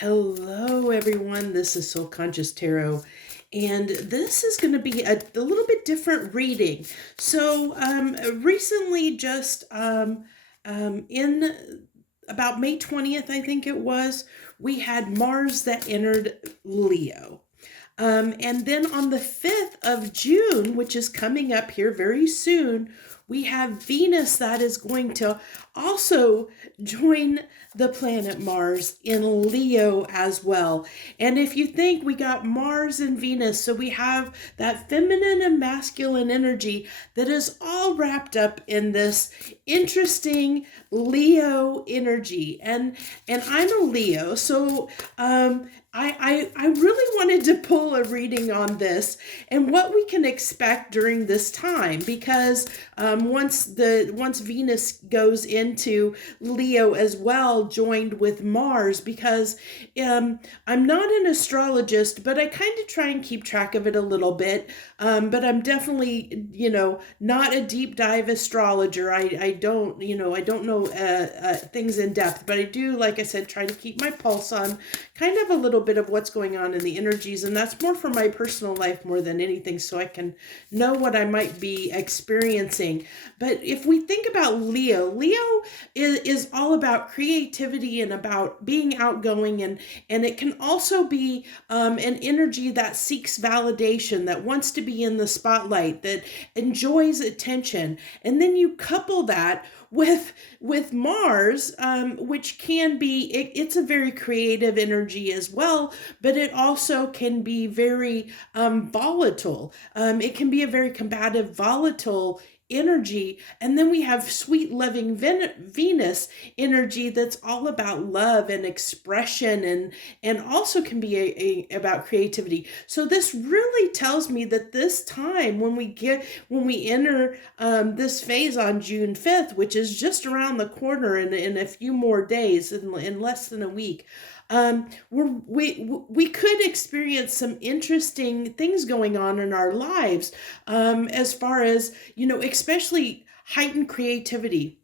Hello, everyone. This is Soul Conscious Tarot, and this is going to be a little bit different reading. So, recently, just in about May 20th, I think it was, we had Mars that entered Leo. And then on the 5th of June, which is coming up here very soon, we have Venus that is going to also join the planet Mars in Leo as well. And if you think we got Mars and Venus, so we have that feminine and masculine energy that is all wrapped up in this interesting Leo energy. And I'm a Leo, so I really wanted to pull a reading on this and what we can expect during this time, because once Venus goes into Leo as well, joined with Mars, because I'm not an astrologist, but I kind of try and keep track of it a little bit. But I'm definitely, not a deep dive astrologer. I don't know things in depth, but I do, like I said, try to keep my pulse on kind of a little bit of what's going on in the energies, and that's more for my personal life more than anything, so I can know what I might be experiencing. But if we think about Leo is all about creativity and about being outgoing, and it can also be an energy that seeks validation, that wants to be in the spotlight, that enjoys attention. And then you couple that with Mars, which can be, it's a very creative energy as well, but it also can be very volatile. It can be a very combative, volatile energy. And then we have sweet loving Venus energy that's all about love and expression, and also can be about creativity. So this really tells me that this time, when we enter this phase on June 5th, which is just around the corner in a few more days, in less than a week, we could experience some interesting things going on in our lives, as far as, especially heightened creativity.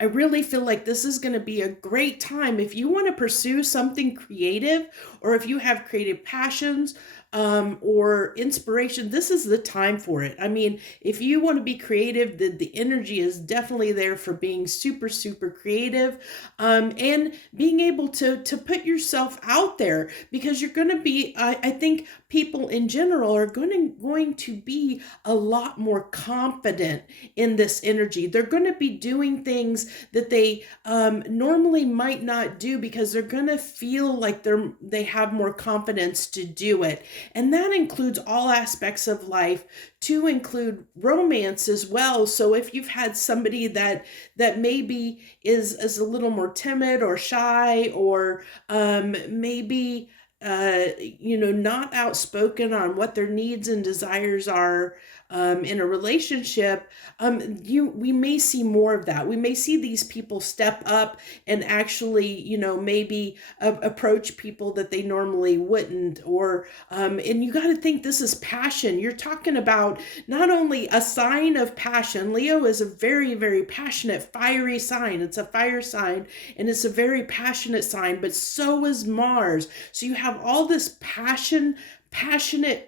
I really feel like this is going to be a great time if you want to pursue something creative, or if you have creative passions, or inspiration. This is the time for it. I mean, if you want to be creative, the energy is definitely there for being super, super creative, and being able to put yourself out there, because you're going to be, I think people in general are going to be a lot more confident in this energy. They're going to be doing things that they normally might not do, because they're going to feel like they have more confidence to do it. And that includes all aspects of life, to include romance as well. So if you've had somebody that maybe is a little more timid or shy, or maybe not outspoken on what their needs and desires are in a relationship, we may see more of that. We may see these people step up and actually, maybe approach people that they normally wouldn't. Or and you got to think, this is passion. You're talking about not only a sign of passion. Leo is a very, very passionate, fiery sign. It's a fire sign, and it's a very passionate sign, but so is Mars. So you have all this passionate,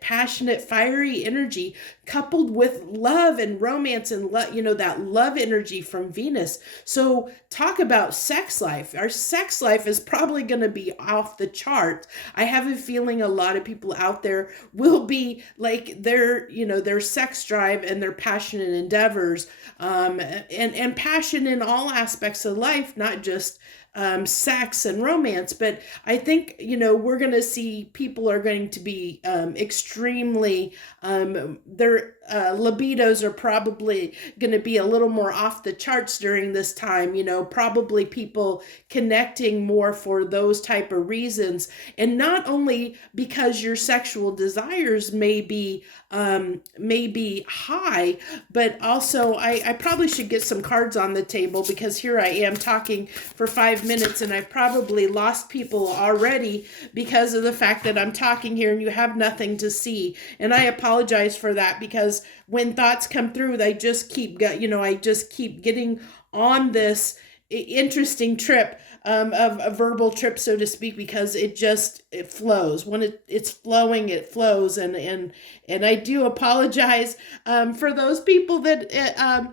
fiery energy, coupled with love and romance, and that love energy from Venus. So talk about sex life. Our sex life is probably going to be off the charts. I have a feeling a lot of people out there will be like their sex drive and their passionate endeavors, and passion in all aspects of life, not just sex and romance. But I think, we're going to see people are going to be extremely, their libidos are probably going to be a little more off the charts during this time, probably people connecting more for those type of reasons. And not only because your sexual desires may be high, but also I probably should get some cards on the table, because here I am talking for 5 minutes, and I've probably lost people already because of the fact that I'm talking here and you have nothing to see. And I apologize for that, because when thoughts come through, I just keep getting on this interesting trip of a verbal trip, so to speak, because it flows. When it's flowing, it flows. And I do apologize for those people that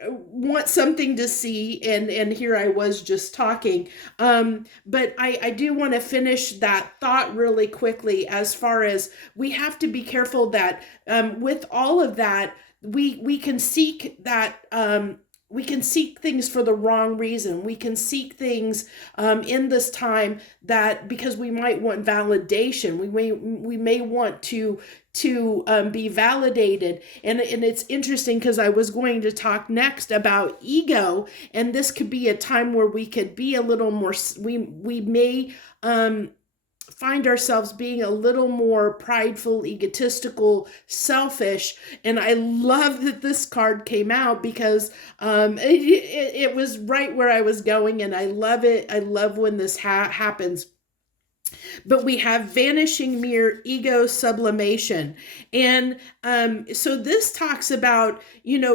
want something to see, and here I was just talking. But I do want to finish that thought really quickly, as far as we have to be careful that with all of that, we can seek that we can seek things for the wrong reason. We can seek things in this time that because we might want validation. We may want to be validated. And it's interesting because I was going to talk next about ego, and this could be a time where we could be a little more. We may find ourselves being a little more prideful, egotistical, selfish. And I love that this card came out because it was right where I was going, and I love it. I love when this happens. But we have vanishing mirror, ego sublimation. And so this talks about,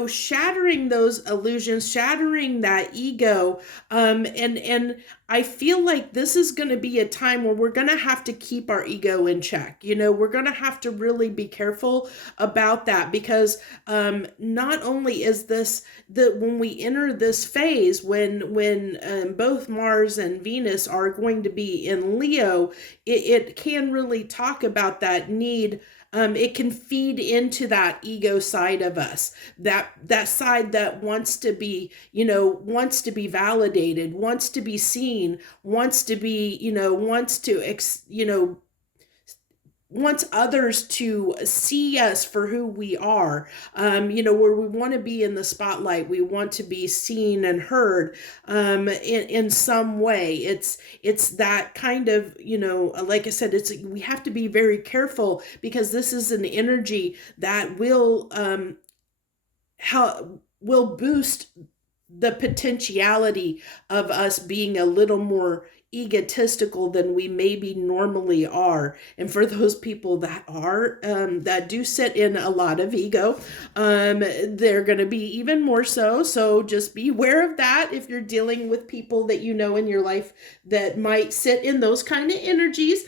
shattering those illusions, shattering that ego. And I feel like this is going to be a time where we're going to have to keep our ego in check. We're going to have to really be careful about that, because not only is this when we enter this phase, when both Mars and Venus are going to be in Leo, it can really talk about that need. It can feed into that ego side of us, that side that wants to be validated, wants to be seen, wants to be, wants others to see us for who we are, where we want to be in the spotlight. We want to be seen and heard in some way. It's that kind of, like I said, we have to be very careful, because this is an energy that will boost the potentiality of us being a little more egotistical than we maybe normally are. And for those people that are that do sit in a lot of ego, they're going to be even more so just be aware of that if you're dealing with people that in your life that might sit in those kind of energies,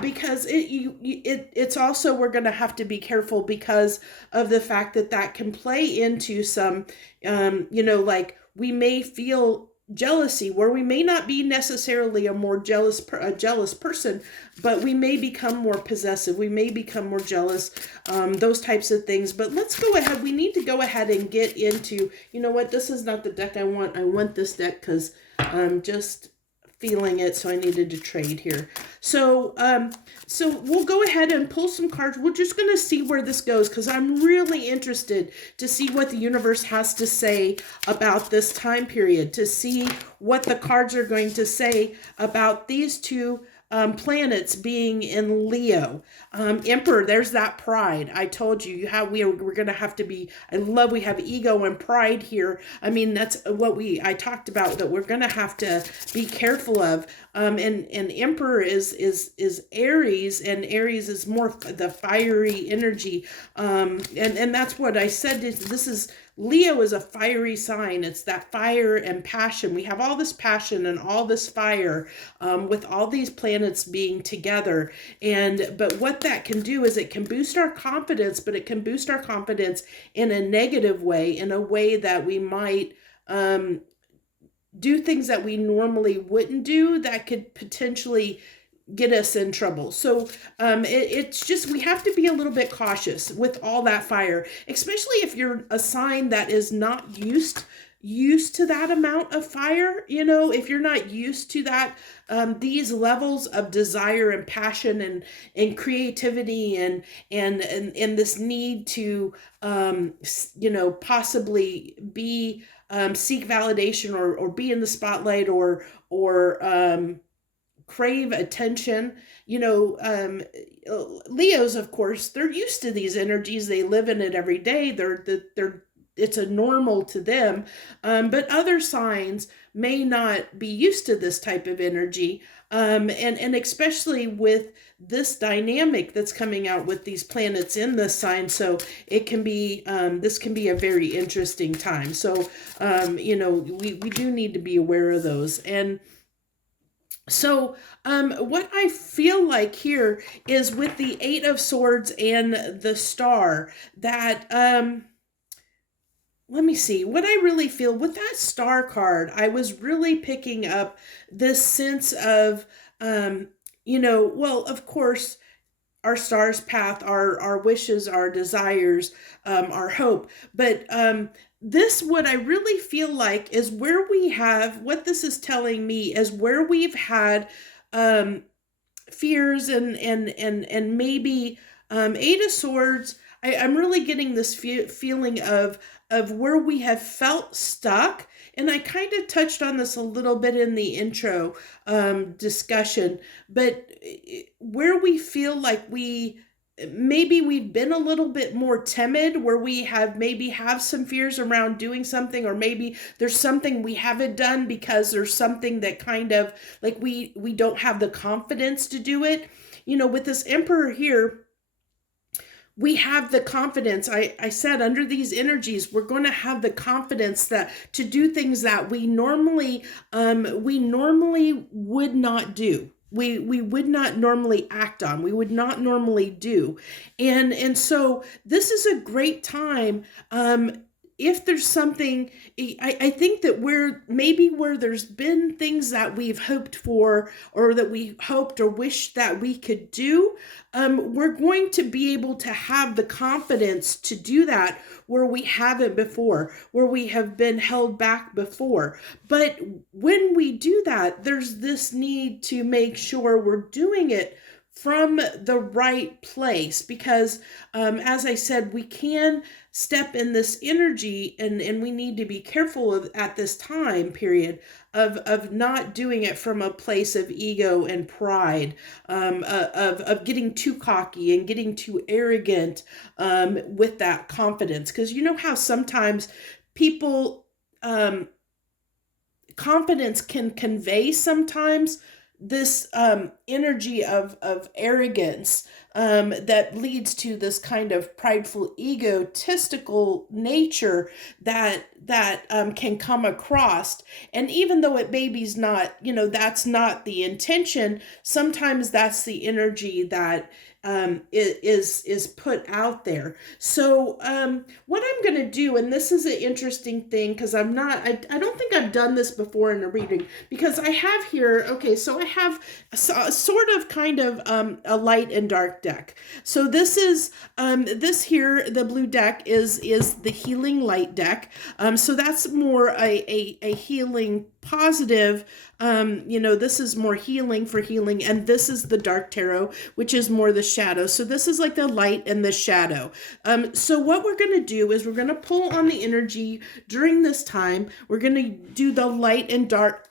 because it's also, we're going to have to be careful because of the fact that can play into some like we may feel jealousy, where we may not be necessarily a jealous person, but we may become more possessive, we may become more jealous, those types of things. But let's go ahead, we need to go ahead and get into, this is not the deck I want this deck because I'm just feeling it, so I needed to trade here. So we'll go ahead and pull some cards. We're just going to see where this goes, because I'm really interested to see what the universe has to say about this time period, to see what the cards are going to say about these two planets being in Leo. Emperor, there's that pride. I told you we're going to have to be, we have ego and pride here. I mean, that's what I talked about, that we're going to have to be careful of. And Emperor is Aries, and Aries is more the fiery energy. And that's what I said. This is, Leo is a fiery sign. It's that fire and passion. We have all this passion and all this fire with all these planets being together. But what that can do is it can boost our confidence, but it can boost our confidence in a negative way, in a way that we might do things that we normally wouldn't do, that could potentially get us in trouble. So it's just, we have to be a little bit cautious with all that fire, especially if you're a sign that is not used to that amount of fire. If you're not used to that, these levels of desire and passion and creativity and this need to possibly be seek validation or be in the spotlight or crave attention. Leos, of course, they're used to these energies. They live in it every day. They're it's a normal to them, but other signs may not be used to this type of energy, and especially with this dynamic that's coming out with these planets in this sign. So it can be this can be a very interesting time. So we do need to be aware of those. And so what I feel like here is with the Eight of Swords and the Star, that let me see what I really feel with that Star card. I was really picking up this sense of well, of course, our star's path, our wishes, our desires, our hope. But this, what I really feel like is where we have, what this is telling me is where we've had fears and maybe Eight of Swords. I'm really getting this feeling of where we have felt stuck. And I kind of touched on this a little bit in the intro discussion, but where we feel like maybe we've been a little bit more timid, where we have some fears around doing something, or maybe there's something we haven't done because there's something that kind of like we don't have the confidence to do it. With this Emperor here, we have the confidence. I said under these energies, we're going to have the confidence that to do things that we normally would not do. We would not normally act on. We would not normally do. And so this is a great time. If there's something, I think that where there's been things that we've hoped for, or that we hoped or wished that we could do, we're going to be able to have the confidence to do that where we haven't before, where we have been held back before. But when we do that, there's this need to make sure we're doing it from the right place, because as I said, we can step in this energy, and we need to be careful at this time period of not doing it from a place of ego and pride, of getting too cocky and getting too arrogant with that confidence. Because you know how sometimes people confidence can convey sometimes this energy of arrogance that leads to this kind of prideful, egotistical nature that can come across. And even though it maybe's not, that's not the intention, sometimes that's the energy that is put out there. So what I'm going to do, and this is an interesting thing, because I don't think I've done this before in a reading, because I have here, okay, so I have a sort of kind of a light and dark deck. So this is this here, the blue deck is the healing light deck. So that's more a healing positive, this is more healing for healing, and this is the dark tarot, which is more the shadow. So this is like the light and the shadow. So what we're going to do is we're going to pull on the energy during this time. We're going to do the light and dark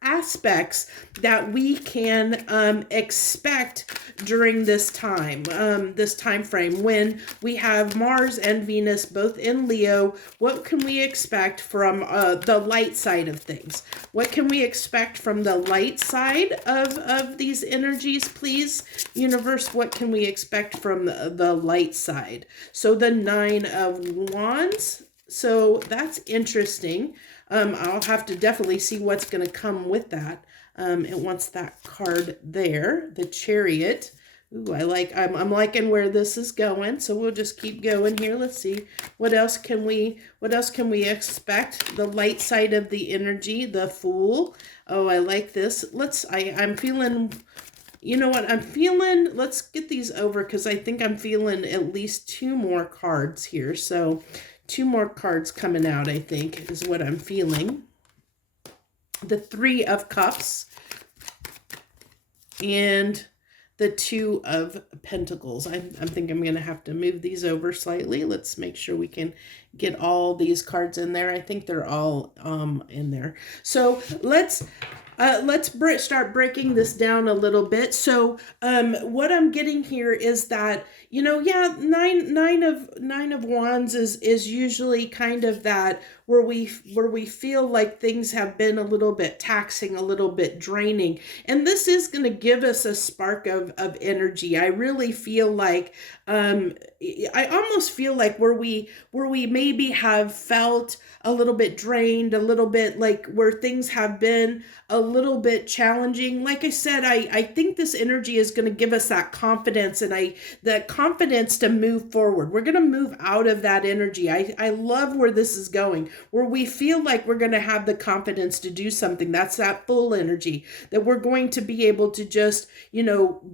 aspects that we can expect during this time frame, when we have Mars and Venus both in Leo. What can we expect from the light side of things? What can we expect from the light side of these energies, please, universe? What can we expect from the light side? So the Nine of Wands. So that's interesting. I'll have to definitely see what's going to come with that. It wants that card there, the Chariot. Ooh, I'm liking where this is going. So we'll just keep going here. Let's see. What else can we expect? The light side of the energy, the Fool. Oh, I like this. I'm feeling, you know what I'm feeling? Let's get these over, because I think I'm feeling at least two more cards here. So 2 more cards coming out, I think, is what I'm feeling. The Three of Cups and the Two of Pentacles. I think I'm going to have to move these over slightly. Let's make sure we can get all these cards in there. I think they're all in there. So let's Let's start breaking this down a little bit. So, what I'm getting here is that, yeah, nine of wands is usually kind of that where we feel like things have been a little bit taxing, a little bit draining, and this is going to give us a spark of energy. I really feel like, I almost feel like where we maybe have felt a little bit drained, a little bit like where things have been a little bit challenging. Like I said, I think this energy is going to give us that confidence, and the confidence to move forward. We're going to move out of that energy. I love where this is going, where we feel like we're going to have the confidence to do something. That's that full energy that we're going to be able to just,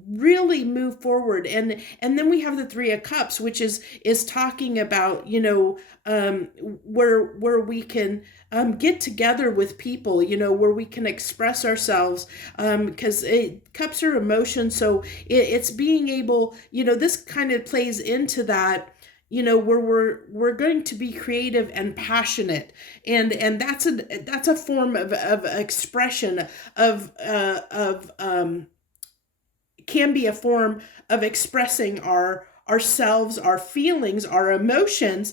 really move forward. And then we have the Three of Cups, which is talking about, where we can get together with people, where we can express ourselves, because cups are emotion. So it's being able, this kind of plays into that, where we're going to be creative and passionate, and that's a form of expression of can be a form of expressing ourselves, our feelings, our emotions.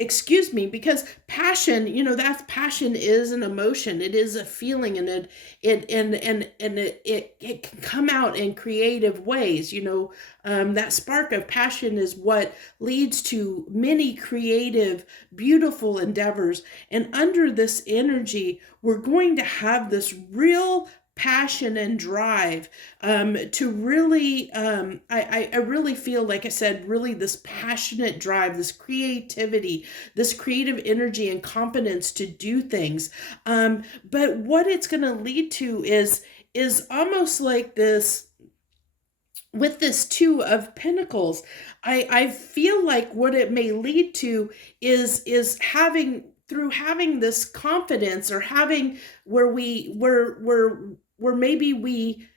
Excuse me, because passion, that passion is an emotion. It is a feeling, and it can come out in creative ways. That spark of passion is what leads to many creative, beautiful endeavors. And under this energy, we're going to have this real passion and drive, to really, I really feel, like I said, really this passionate drive, this creativity, this creative energy and confidence to do things. But what it's going to lead to is almost like this. With this Two of Pentacles, I feel like what it may lead to is having this confidence, or having where maybe we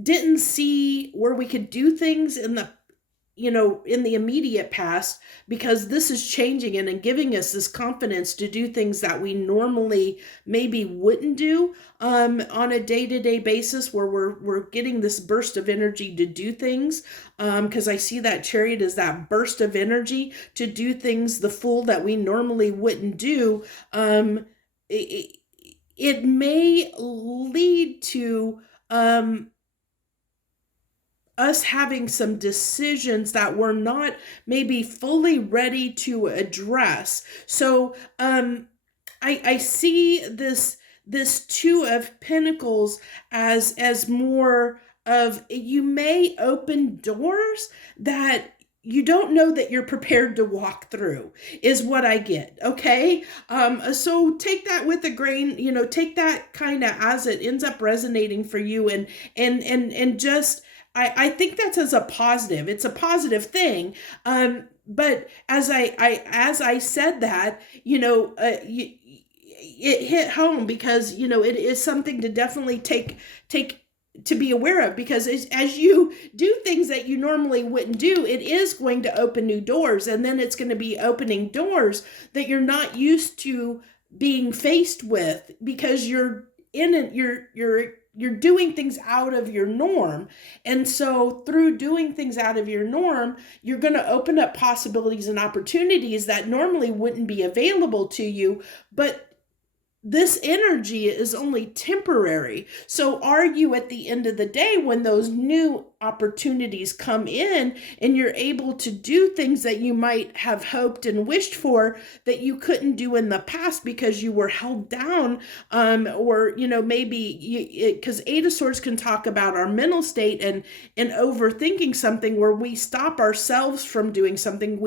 didn't see where we could do things in the immediate past, because this is changing and giving us this confidence to do things that we normally maybe wouldn't do, on a day-to-day basis, where we're getting this burst of energy to do things, because I see that Chariot as that burst of energy to do things, the Fool, that we normally wouldn't do. It may lead to us having some decisions that we're not maybe fully ready to address. So I see this Two of Pentacles as more of, you may open doors that you don't know that you're prepared to walk through, is what I get. Okay. So take that with a grain, take that kind of as it ends up resonating for you, and just, I think that's as a positive. It's a positive thing. But as I said that, it hit home, because it is something to definitely take to be aware of, because as you do things that you normally wouldn't do, it is going to open new doors, and then it's going to be opening doors that you're not used to being faced with, because you're in it, you're doing things out of your norm. And so through doing things out of your norm, you're going to open up possibilities and opportunities that normally wouldn't be available to you. But this energy is only temporary. So are you, at the end of the day, when those new opportunities come in and you're able to do things that you might have hoped and wished for that you couldn't do in the past because you were held down, or maybe because Eight of Swords can talk about our mental state and overthinking something, where we stop ourselves from doing something.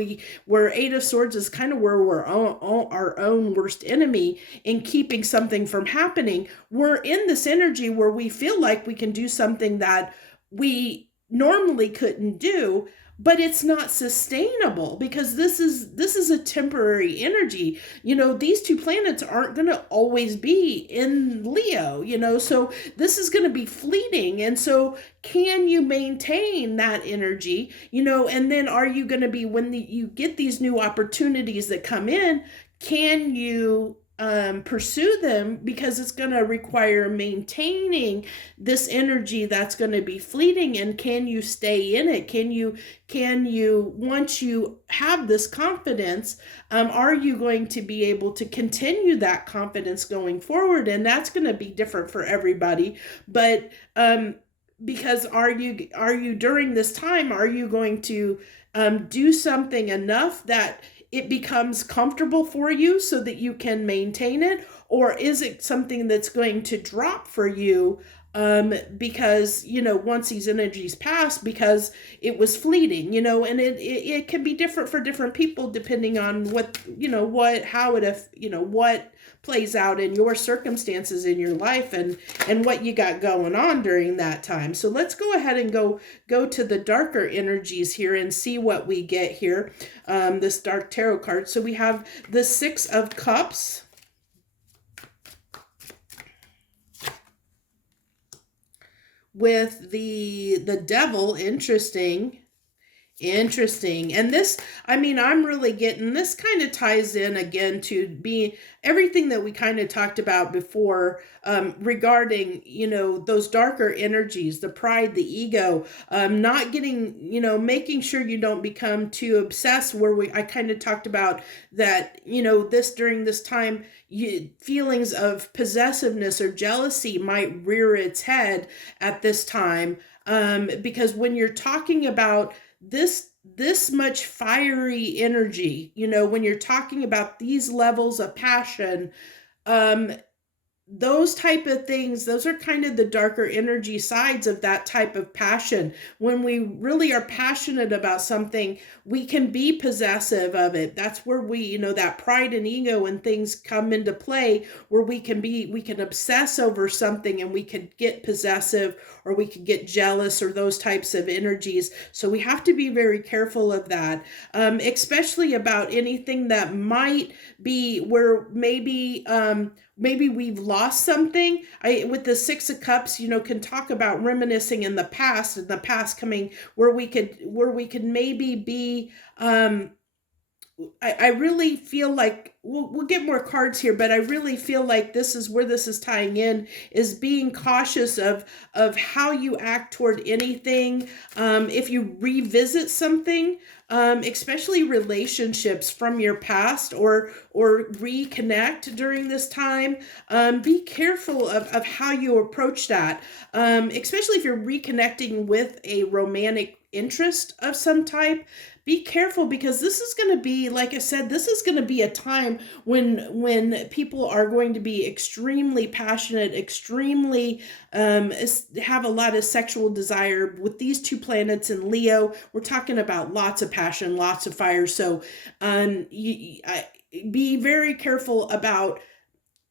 Where Eight of Swords is kind of where we're our own worst enemy in keeping something from happening. We're in this energy where we feel like we can do something that we normally couldn't do, but it's not sustainable, because this is a temporary energy. These two planets aren't going to always be in Leo, so this is going to be fleeting. And so can you maintain that energy, and then are you going to be, when you get these new opportunities that come in, can you pursue them, because it's going to require maintaining this energy that's going to be fleeting. And can you stay in it? Can you once you have this confidence, are you going to be able to continue that confidence going forward? And that's going to be different for everybody. But because are you during this time, are you going to do something enough that it becomes comfortable for you so that you can maintain it? Or is it something that's going to drop for you, because, once these energies pass, because it was fleeting, and it can be different for different people depending on what plays out in your circumstances in your life, and what you got going on during that time. So let's go ahead and go to the darker energies here and see what we get here. This dark tarot card. So we have the Six of Cups with the Devil. Interesting. And this, I'm really getting this, kind of ties in again to being everything that we kind of talked about before, regarding, those darker energies, the pride, the ego, not getting, making sure you don't become too obsessed, where I kind of talked about that, during this time, feelings of possessiveness or jealousy might rear its head at this time, because when you're talking about this much fiery energy, when you're talking about these levels of passion, those type of things, those are kind of the darker energy sides of that type of passion. When we really are passionate about something, we can be possessive of it. That's where that pride and ego and things come into play, where we can obsess over something, and we could get possessive, or we could get jealous, or those types of energies. So we have to be very careful of that, especially about anything that might be where maybe we've lost something. With the Six of Cups, can talk about reminiscing in the past, and the past coming where we could maybe be, I really feel like we'll get more cards here, but I really feel like this is where this is tying in, is being cautious of how you act toward anything. If you revisit something, especially relationships from your past, or reconnect during this time, be careful of how you approach that, especially if you're reconnecting with a romantic interest of some type. Be careful, because this is going to be, like I said, this is going to be a time when people are going to be extremely passionate, extremely have a lot of sexual desire. With these two planets in Leo, we're talking about lots of passion, lots of fire. So be very careful about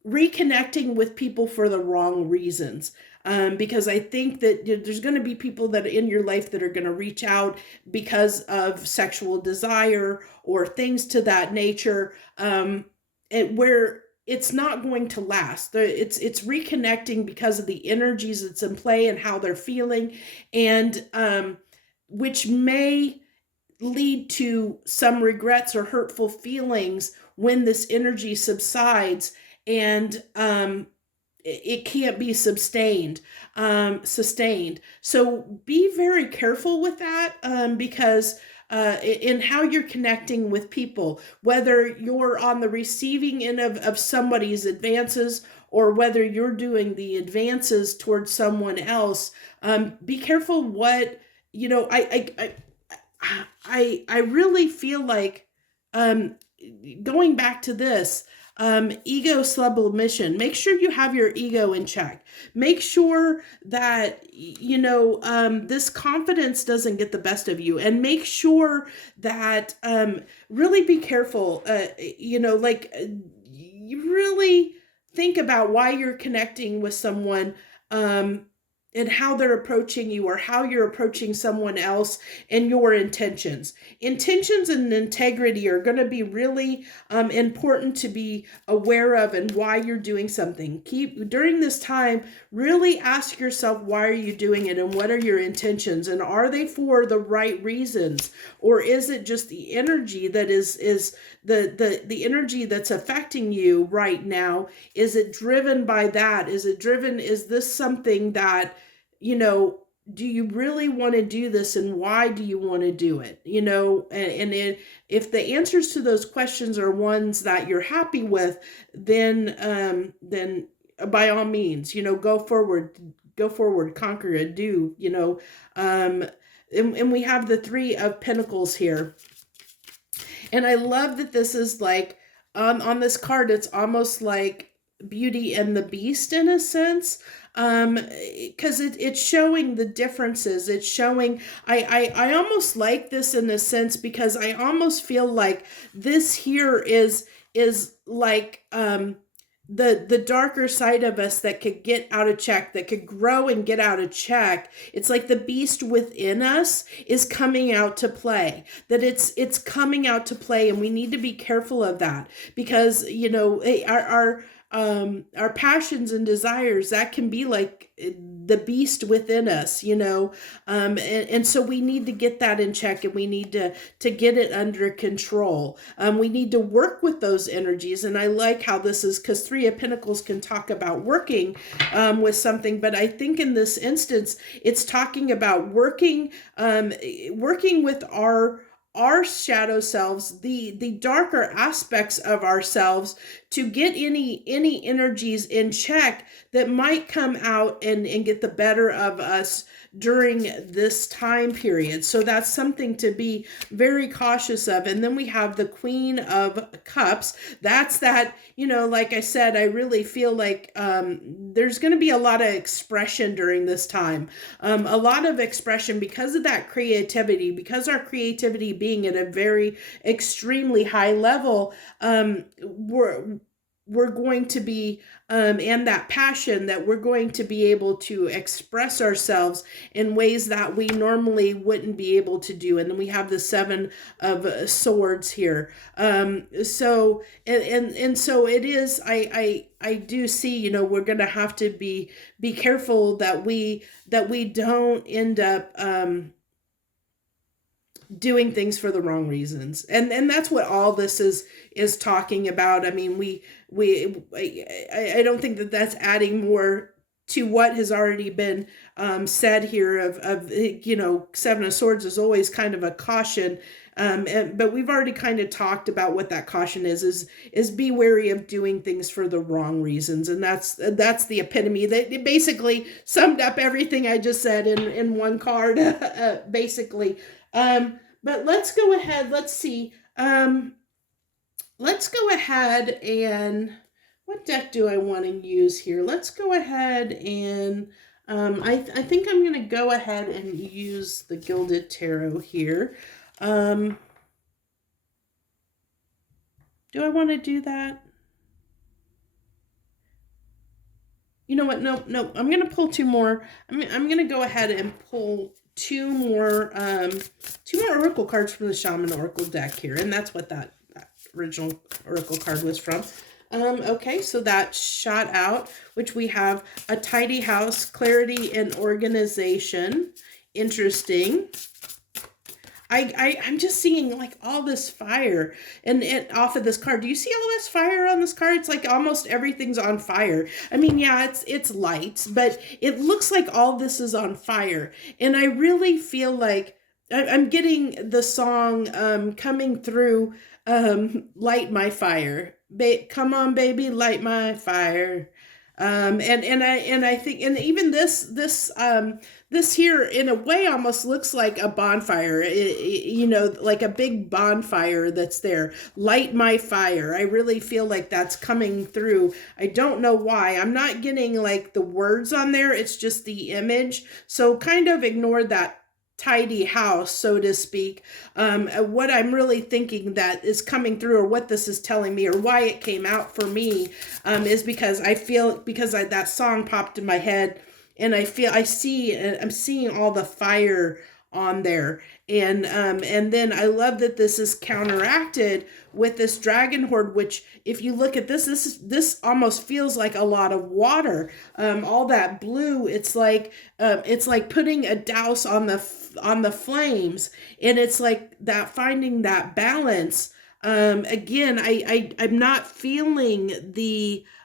reconnecting with people for the wrong reasons. Because I think that there's going to be people that are in your life that are going to reach out because of sexual desire or things to that nature, where it's not going to last. It's reconnecting because of the energies that's in play and how they're feeling, and which may lead to some regrets or hurtful feelings when this energy subsides, and it can't be sustained. So be very careful with that, because in how you're connecting with people, whether you're on the receiving end of somebody's advances, or whether you're doing the advances towards someone else, be careful what, I really feel like, going back to this, ego sublimation. Make sure you have your ego in check. Make sure that, this confidence doesn't get the best of you, and make sure that, really be careful, you really think about why you're connecting with someone, and how they're approaching you, or how you're approaching someone else, and your intentions. Intentions and integrity are going to be really important to be aware of, and why you're doing something. Keep during this time, really ask yourself, why are you doing it, and what are your intentions, and are they for the right reasons, or is it just the energy that is the energy that's affecting you right now? Is it driven by that? Is this something that, do you really want to do this, and why do you want to do it? If the answers to those questions are ones that you're happy with, then by all means, go forward, conquer it, do, and we have the Three of Pentacles here. And I love that this is like, on this card, it's almost like Beauty and the Beast in a sense, because it's showing the differences. It's showing, I almost like this in a sense, because I almost feel like this here is like the darker side of us that could get out of check, that could grow and get out of check. It's like the beast within us is coming out to play, that it's coming out to play, and we need to be careful of that, because our passions and desires, that can be like the beast within us, and so we need to get that in check, and we need to get it under control. We need to work with those energies. And I like how this is, because Three of Pentacles can talk about working with something, but I think in this instance, it's talking about working with our shadow selves, the darker aspects of ourselves, to get any energies in check that might come out and get the better of us during this time period. So that's something to be very cautious of. And then we have the Queen of Cups. That's that, like I said, I really feel like there's going to be a lot of expression during this time. A lot of expression because of that creativity, because our creativity being at a very extremely high level, we're going to be, and that passion, that we're going to be able to express ourselves in ways that we normally wouldn't be able to do. And then we have the Seven of Swords here. So so it is, I do see, we're going to have to be careful that we don't end up, doing things for the wrong reasons. And that's what all this is talking about. I mean, I don't think that that's adding more to what has already been said here of Seven of Swords is always kind of a caution. But we've already kind of talked about what that caution is be wary of doing things for the wrong reasons. And that's the epitome. That it basically summed up everything I just said in one card, basically. But let's go ahead. Let's see. Let's go ahead and, what deck do I want to use here? Let's go ahead and, I think I'm going to go ahead and use the Gilded Tarot here. Do I want to do that? You know what? No. I'm going to pull two more. I'm going to go ahead and pull two more oracle cards from the Shaman Oracle deck here, and that's what that original oracle card was from. Okay, so that shot out, which we have a tidy house, clarity and organization. Interesting. I'm just seeing like all this fire and off of this card. Do you see all this fire on this card? It's like almost everything's on fire. I mean, yeah, it's lights, but it looks like all this is on fire. And I really feel like I'm getting the song coming through, Light My Fire. Come on, baby, light my fire. And I think, and even this here in a way almost looks like a bonfire, like a big bonfire that's there. Light my fire. I really feel like that's coming through. I don't know why. I'm not getting like the words on there. It's just the image. So kind of ignore that tidy house, so to speak. What I'm really thinking that is coming through, or what this is telling me, or why it came out for me, is because I feel, that song popped in my head, and I'm seeing all the fire on there. And then I love that this is counteracted with this dragon horde, which if you look at this almost feels like a lot of water. All that blue, it's like putting a douse on the flames, and it's like that, finding that balance. Again, I'm not feeling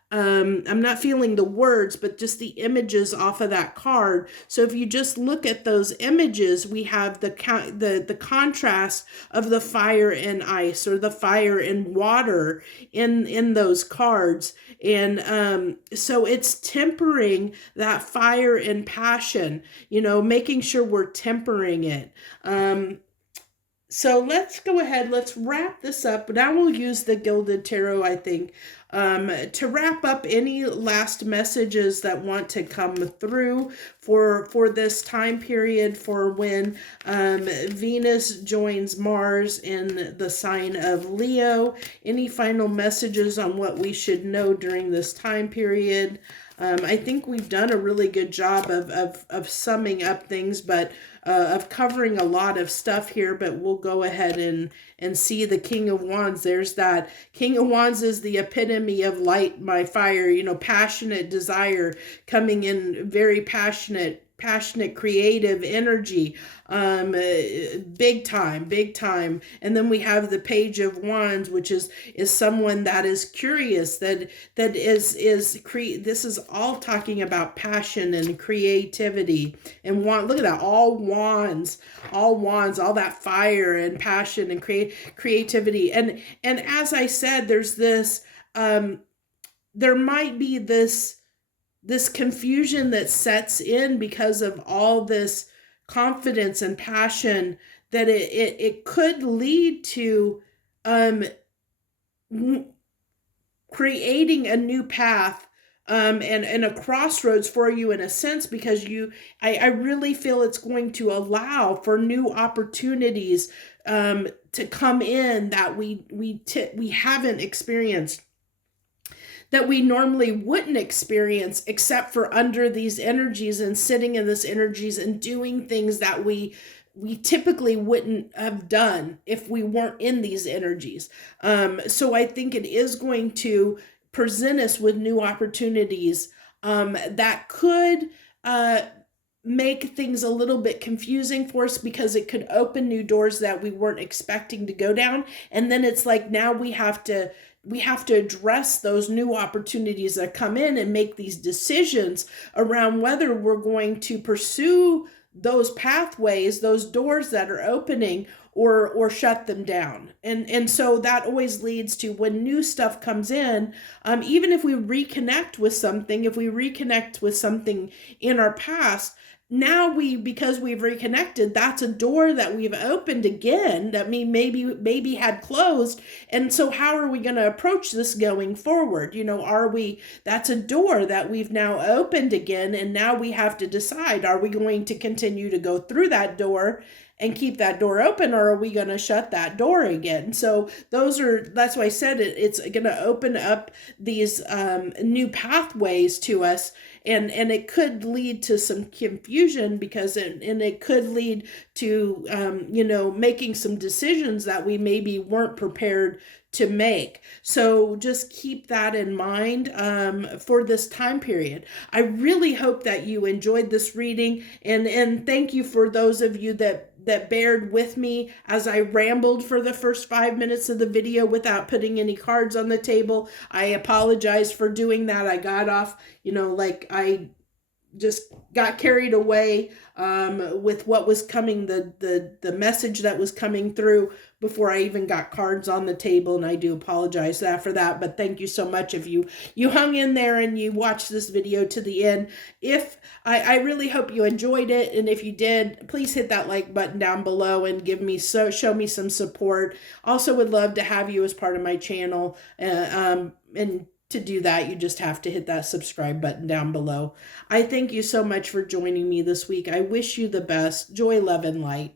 I'm not feeling the words, but just the images off of that card. So if you just look at those images, we have the contrast of the fire and ice, or the fire and water in those cards. And so it's tempering that fire and passion, making sure we're tempering it. So let's go ahead, let's wrap this up. Now we'll use the Gilded Tarot, I think, to wrap up any last messages that want to come through for this time period, for when Venus joins Mars in the sign of Leo. Any final messages on what we should know during this time period? I think we've done a really good job of summing up things, but of covering a lot of stuff here. But we'll go ahead and see the King of Wands. There's that. King of Wands is the epitome of light, my fire, passionate desire, coming in, very passionate, creative energy, big time. And then we have the Page of Wands, which is someone that is curious, that this is all talking about passion and creativity and look at that, all wands, all that fire and passion and creativity. And as I said, there's this, there might be this confusion that sets in because of all this confidence and passion, that it could lead to creating a new path, and a crossroads for you, in a sense, because I really feel it's going to allow for new opportunities to come in that we haven't experienced, that we normally wouldn't experience, except for under these energies and sitting in this energies and doing things that we typically wouldn't have done if we weren't in these energies. So I think it is going to present us with new opportunities that could make things a little bit confusing for us, because it could open new doors that we weren't expecting to go down. And then it's like, now we have to address those new opportunities that come in and make these decisions around whether we're going to pursue those pathways, those doors that are opening, or shut them down. And so that always leads to, when new stuff comes in, even if we reconnect with something, in our past, now because we've reconnected, that's a door that we've opened again that maybe had closed. And so how are we going to approach this going forward? That's a door that we've now opened again. And now we have to decide, are we going to continue to go through that door and keep that door open, or are we going to shut that door again? So that's why I said it's going to open up these new pathways to us. And it could lead to some confusion, because it could lead to, making some decisions that we maybe weren't prepared to make. So just keep that in mind for this time period. I really hope that you enjoyed this reading, and thank you for those of you that bared with me as I rambled for the first 5 minutes of the video without putting any cards on the table. I apologize for doing that. I got off, I just got carried away with what was coming, the message that was coming through before I even got cards on the table, and I do apologize for that. But thank you so much if you hung in there and you watched this video to the end. If I really hope you enjoyed it, and if you did, please hit that like button down below and show me some support. Also would love to have you as part of my channel, and to do that, you just have to hit that subscribe button down below. I thank you so much for joining me this week. I wish you the best. Joy, love, and light.